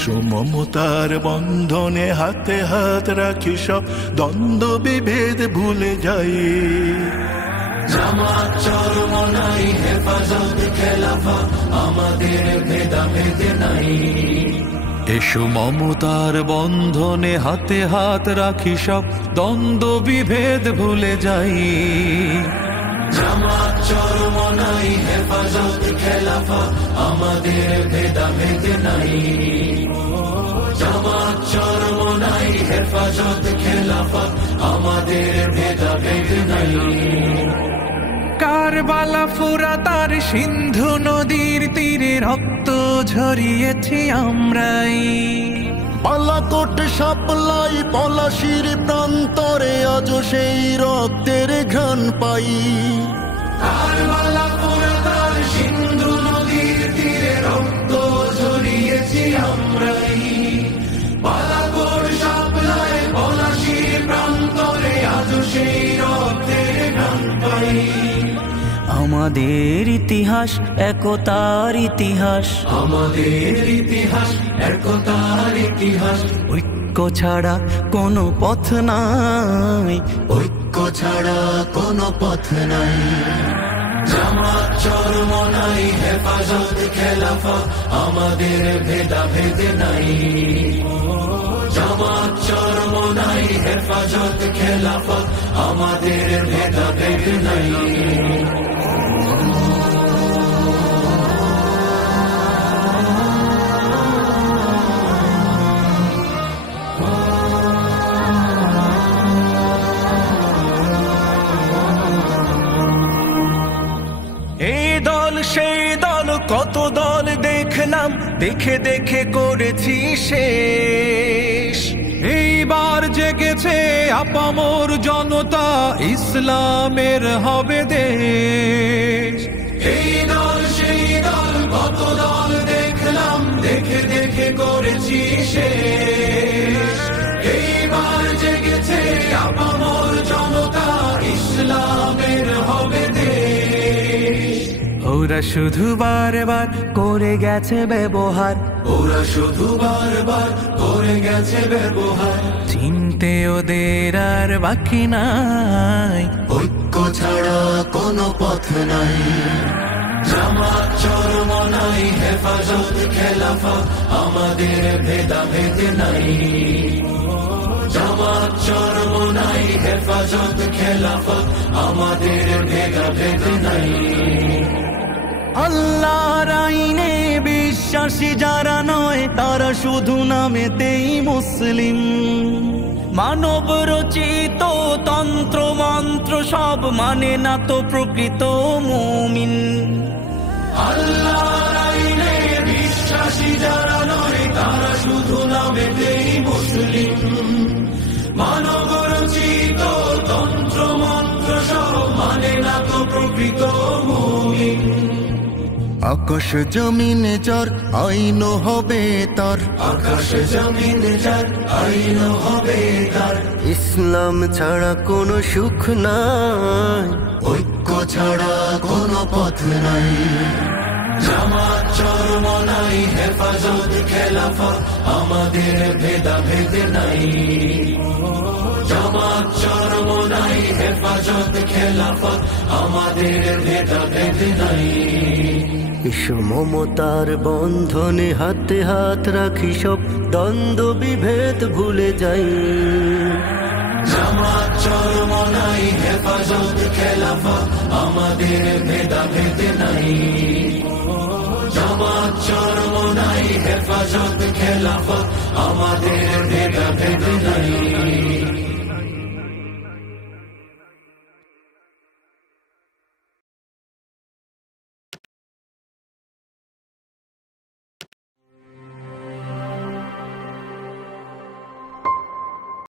এসো মমতার বন্ধনে হাতে হাত রাখি, সব দ্বন্দ্ব বিভেদ ভুলে যাই। জামাত চরমনাই হেফাজত খেলাফত আমাদের ভেদাভেদ নাই। এসো মমতার বন্ধনে হাতে হাত রাখি, সব দ্বন্দ্ব বিভেদ ভুলে যাই। জামাত চরমনাই হেফাজত খেলাফত আমাদের ভেদাভেদ নাই। জামাত চরমনাই হেফাজত খেলাফত আমাদের ভেদাভেদ নাই। কারবালা ফুরাত আর সিন্ধু নদীর তীরে রক্ত ঝরিয়েছি আমরাই। বালাকোট সাপলাই পলাশির প্রান্তরে আজও সেই রক্তের ঘ্রাণ পাই। কারবালা ফুরাত আর সিন্ধু নদীর তীরে রক্ত ঝরিয়েছি আমরাই। বালাকোট সাপলাই পলাশির প্রান্তরে আজও সেই রক্তের ঘ্রাণ পাই। আমাদের ইতিহাস একতার ইতিহাস, আমাদের ইতিহাস একতার ইতিহাস। ঐক্য ছাড়া কোনো পথ নাই, ঐক্য ছাড়া কোনো পথ নাই। জামাত চরমনাই হেফাজত খেলাফত আমাদের ভেদাভেদ নাই। জামাত চরমনাই হেফাজত খেলাফত আমাদের ভেদাভেদ নাই। এই দল সেই দল কত দল দেখলাম, দেখে দেখে করেছি শেষ। এইবার জেগেছে আপামর জনতা, ইসলামের হবে দেশ। এই দল সেই দল কত দল দেখলাম, দেখে দেখে করেছি শেষ। এইবার জেগেছে আপামর জনতা, ইসলামের হবে দেশ। ওরা শুধু বারবার করে গেছে ব্যবহার, ওরা শুধু বারবার করে গেছে ব্যবহার। চিনতে ওদের আর বাকি নাই, ঐক্য ছাড়া কোনো পথ নাই। জামাত চরমনাই হেফাজত খেলাফত আমাদের ভেদাভেদ নাই। জামাত চরমনাই হেফাজত খেলাফত আমাদের ভেদাভেদ নাই। আল্লাহর আইনে বিশ্বাসী যারা নয়, তারা শুধু নামেতেই মুসলিম। মানব রচিত তন্ত্র মন্ত্র সব মানে না তো প্রকৃত মুমিন। আল্লাহর আইনে বিশ্বাসী যারা নয়, তারা শুধু নামেতেই মুসলিম। মানব রচিত তন্ত্র মন্ত্র সব মানে না তো প্রকৃত মুমিন। আকাশ জমিনে যার আইন হবে তার, আকাশ জমিনে যার আইন হবে তার। ইসলাম ছাড়া কোনো সুখ নাই, ঐক্য ছাড়া কোনো পথ নাই। জামাত চরমনাই হেফাজত খেলাফত আমাদের ভেদাভেদ নাই। জামাত চরমনাই হেফাজত খেলাফত আমাদের ভেদাভেদ নাই। এসো মমতার বন্ধনে হাতে হাত রাখি, সব দ্বন্দ্ব বিভেদ ভুলে যাই। জামাত চরমনাই হেফাজত খেলাফত আমাদের ভেদাভেদ নাই। জামাত চরমনাই হেফাজত খেলাফত আমাদের ভেদাভেদ নাই।